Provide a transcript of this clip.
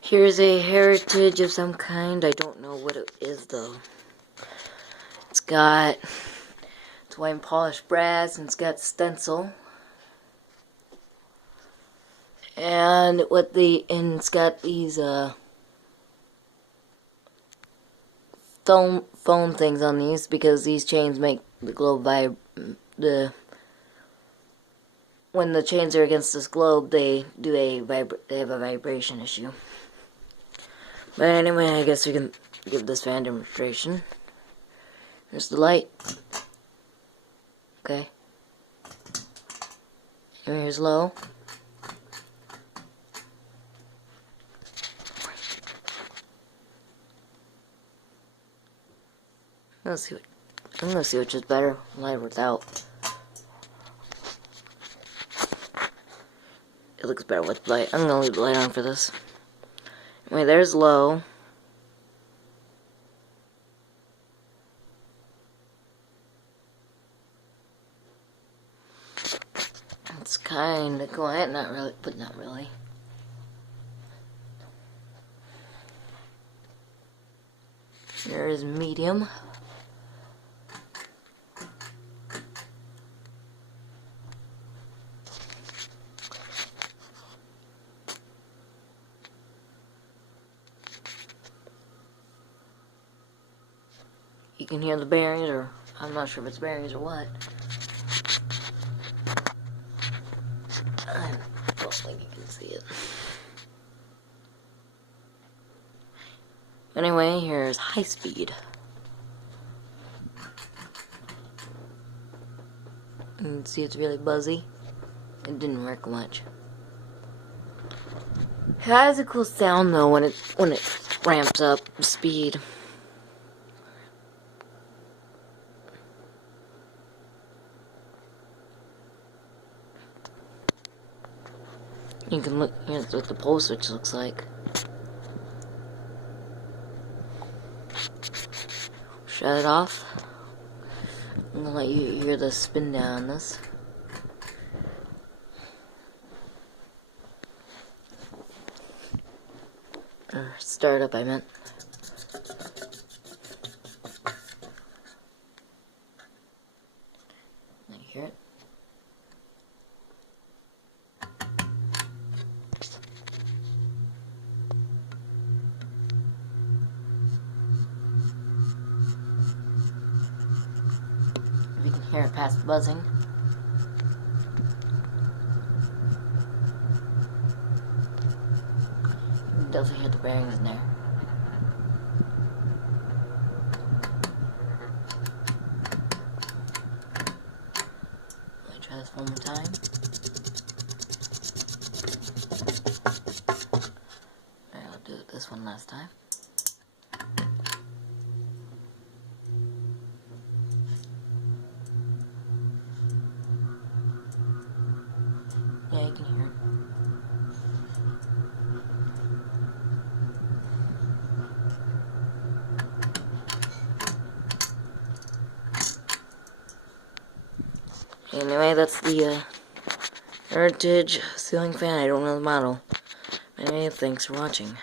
Here's a heritage of some kind. I don't know what it is though. It's white and polished brass, and it's got stencil. And it's got these foam things on these, because these chains make the globe when the chains are against this globe, they have a vibration issue. But anyway, I guess we can give this fan demonstration. Here's the light. Okay. And here's low. I'm gonna see which is better, light or without. It looks better with light. I'm gonna leave the light on for this. Anyway, there's low. It's kind of quiet, not really, but not really. There is medium. You can hear the bearings, or I'm not sure if it's bearings or what. I don't think you can see it. Anyway, here's high speed. You can see it's really buzzy. It didn't work much. It has a cool sound though when it ramps up speed. You can look, here's what the pole switch looks like. Shut it off. I'm gonna let you hear the spin down on this. Or start up, I meant. Can you hear it? You can hear it past the buzzing. You can definitely hear the bearings in there. Let me try this one more time. Alright, I'll do it this one last time. Yeah, you can hear it. Anyway, that's the Heritage ceiling fan. I don't know the model. Anyway, thanks for watching.